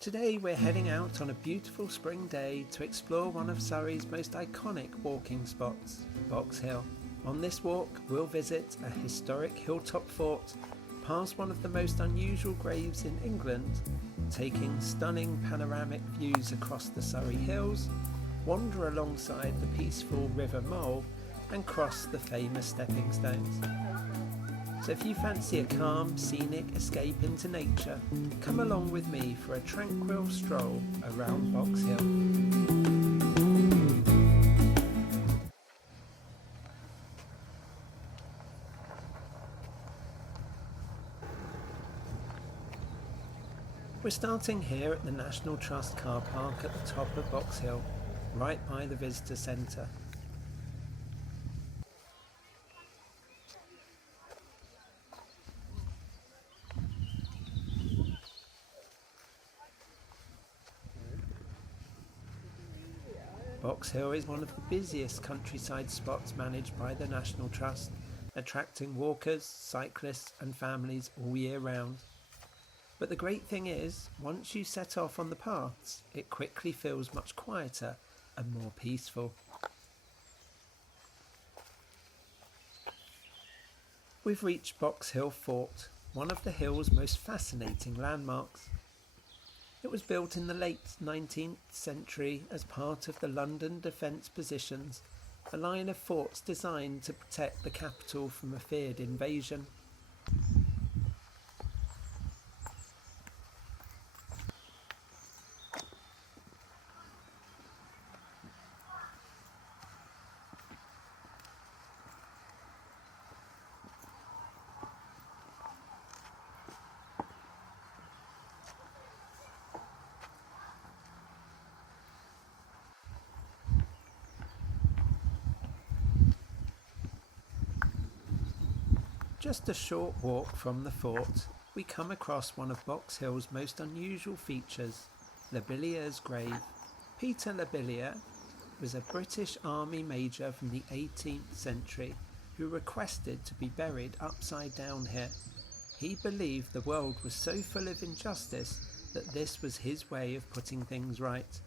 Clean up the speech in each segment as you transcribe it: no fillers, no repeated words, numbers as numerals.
Today we're heading out on a beautiful spring day to explore one of Surrey's most iconic walking spots, Box Hill. On this walk we'll visit a historic hilltop fort, pass one of the most unusual graves in England, taking stunning panoramic views across the Surrey Hills, wander alongside the peaceful River Mole and cross the famous stepping stones. So if you fancy a calm, scenic escape into nature, come along with me for a tranquil stroll around Box Hill. We're starting here at the National Trust car park at the top of Box Hill, right by the visitor centre. Box Hill is one of the busiest countryside spots managed by the National Trust, attracting walkers, cyclists and families all year round. But the great thing is, once you set off on the paths, it quickly feels much quieter and more peaceful. We've reached Box Hill Fort, one of the hill's most fascinating landmarks. It was built in the late 19th century as part of the London Defence Positions, a line of forts designed to protect the capital from a feared invasion. Just a short walk from the fort, we come across one of Box Hill's most unusual features, Labilliere's grave. Peter Labilliere was a British Army major from the 18th century who requested to be buried upside down here. He believed the world was so full of injustice that this was his way of putting things right.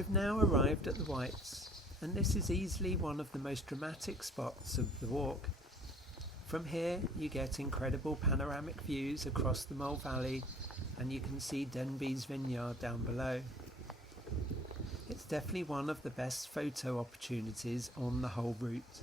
We've now arrived at the Whites, and this is easily one of the most dramatic spots of the walk. From here you get incredible panoramic views across the Mole Valley, and you can see Denby's vineyard down below. It's definitely one of the best photo opportunities on the whole route.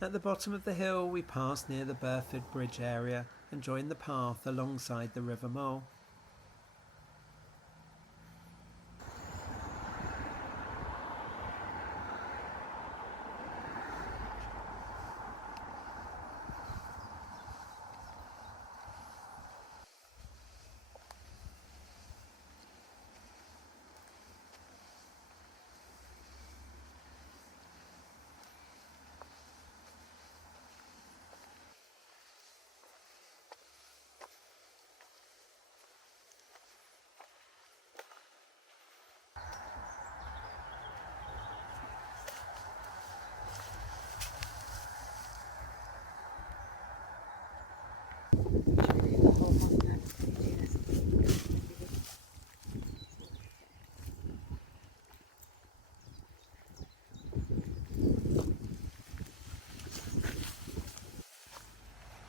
At the bottom of the hill we pass near the Burford Bridge area and join the path alongside the River Mole.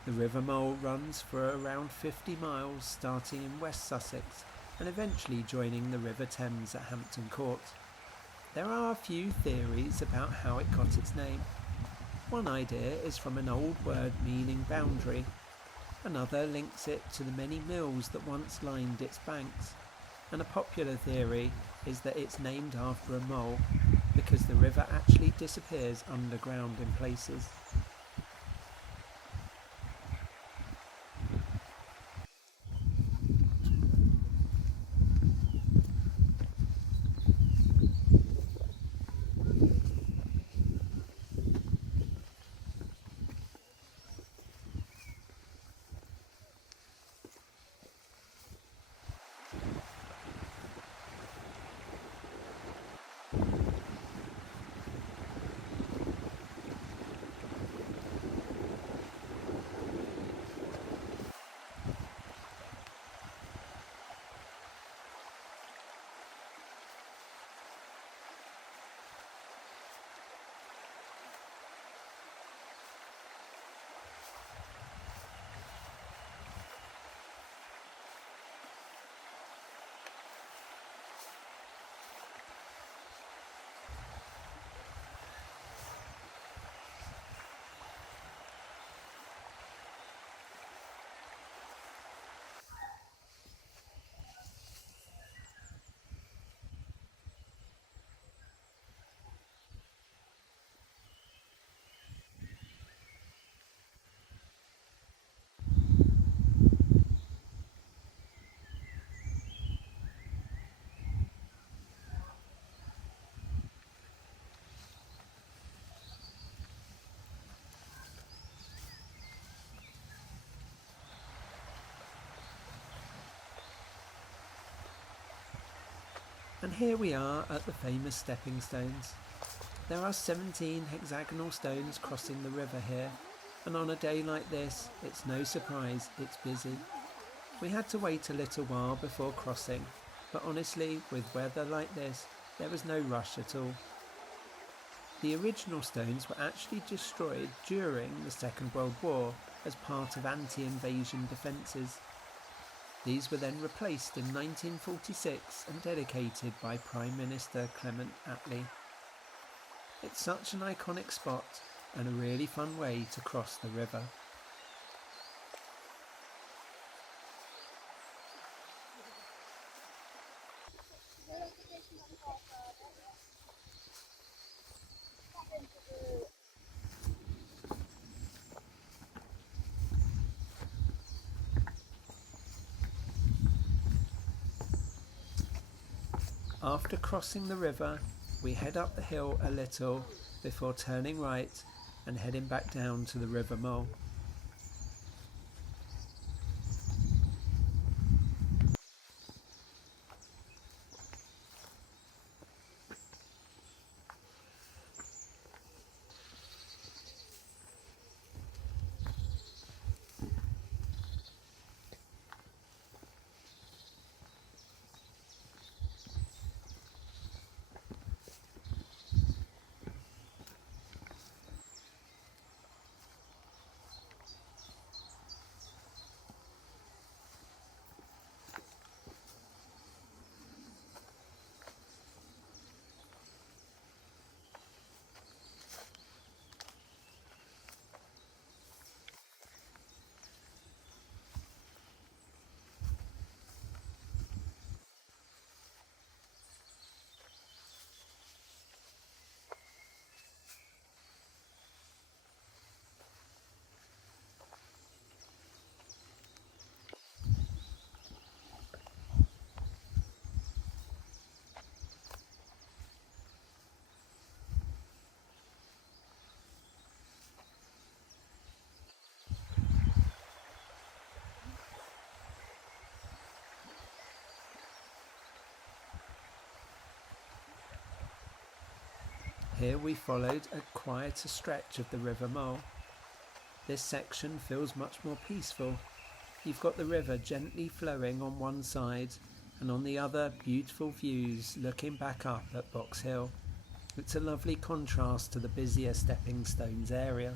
The River Mole runs for around 50 miles, starting in West Sussex and eventually joining the River Thames at Hampton Court. There are a few theories about how it got its name. One idea is from an old word meaning boundary. Another links it to the many mills that once lined its banks. And a popular theory is that it's named after a mole because the river actually disappears underground in places. And here we are at the famous stepping stones. There are 17 hexagonal stones crossing the river here, and on a day like this, it's no surprise it's busy. We had to wait a little while before crossing, but honestly, with weather like this, there was no rush at all. The original stones were actually destroyed during the Second World War as part of anti-invasion defences. These were then replaced in 1946 and dedicated by Prime Minister Clement Attlee. It's such an iconic spot and a really fun way to cross the river. After crossing the river, we head up the hill a little before turning right and heading back down to the River Mole. Here we followed a quieter stretch of the River Mole. This section feels much more peaceful. You've got the river gently flowing on one side and on the other beautiful views looking back up at Box Hill. It's a lovely contrast to the busier Stepping Stones area.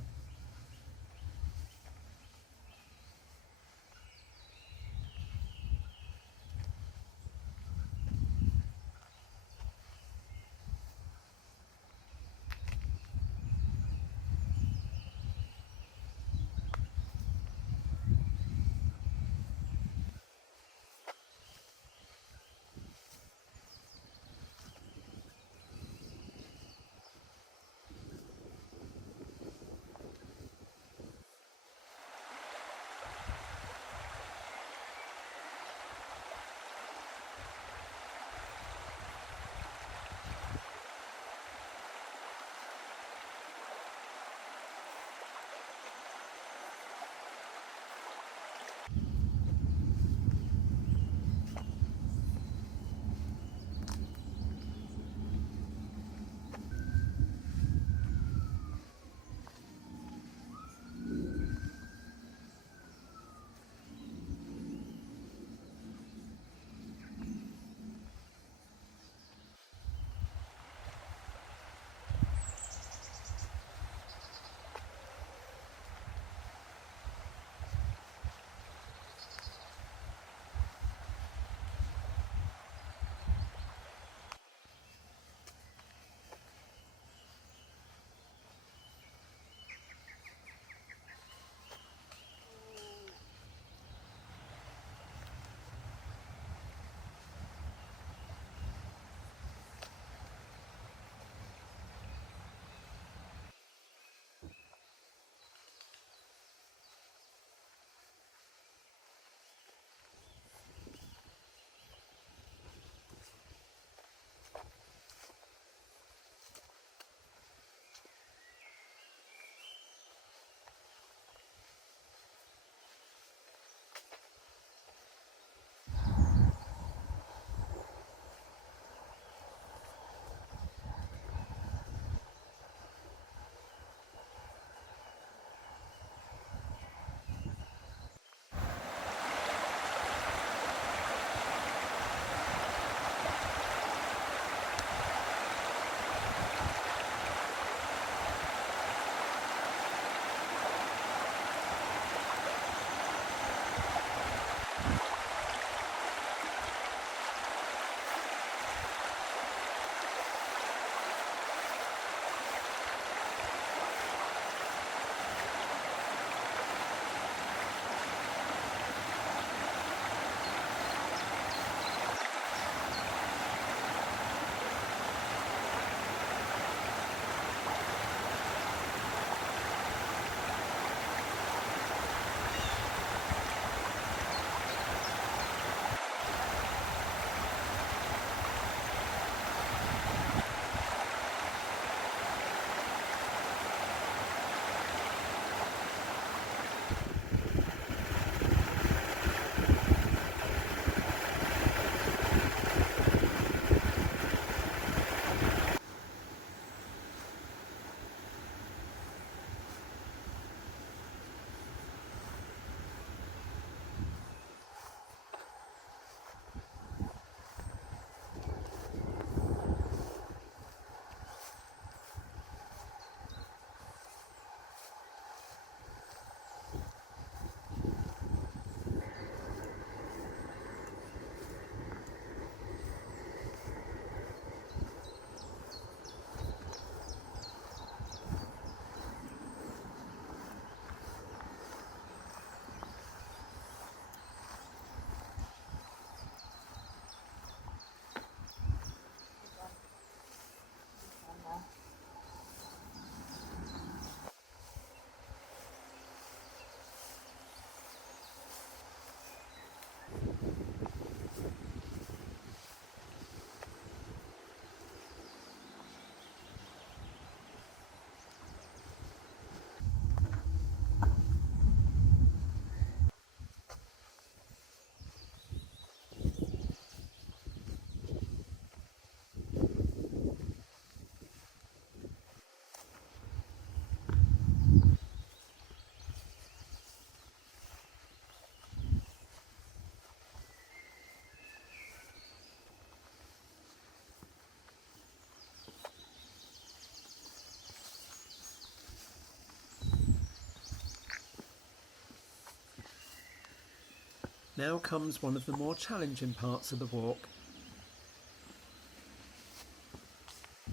Now comes one of the more challenging parts of the walk,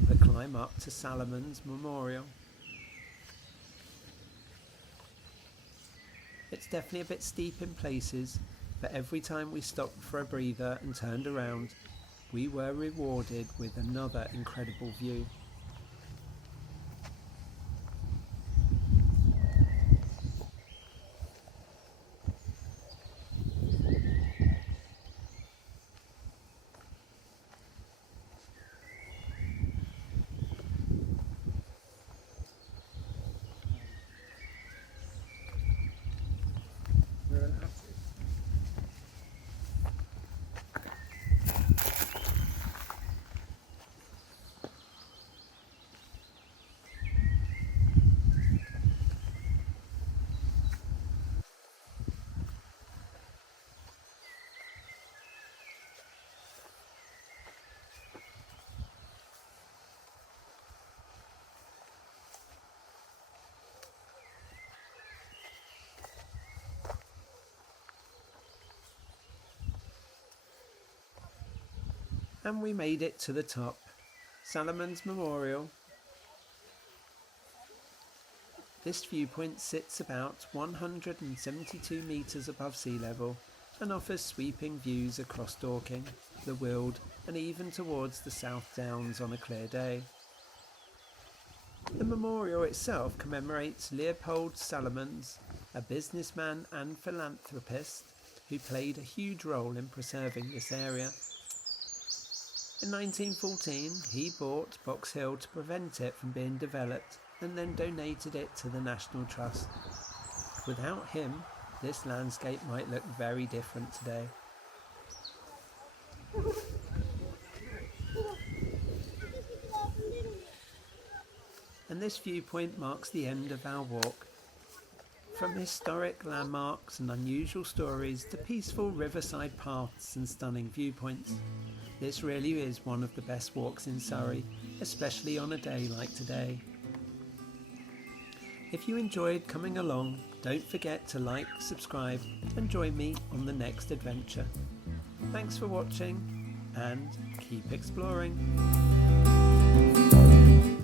the climb up to Salomons Memorial. It's definitely a bit steep in places, but every time we stopped for a breather and turned around, we were rewarded with another incredible view. And we made it to the top, Salomons Memorial. This viewpoint sits about 172 metres above sea level and offers sweeping views across Dorking, the Weald and even towards the South Downs on a clear day. The memorial itself commemorates Leopold Salomons, a businessman and philanthropist who played a huge role in preserving this area. In 1914, he bought Box Hill to prevent it from being developed and then donated it to the National Trust. Without him, this landscape might look very different today. And this viewpoint marks the end of our walk. From historic landmarks and unusual stories to peaceful riverside paths and stunning viewpoints, this really is one of the best walks in Surrey, especially on a day like today. If you enjoyed coming along, don't forget to like, subscribe and join me on the next adventure. Thanks for watching and keep exploring.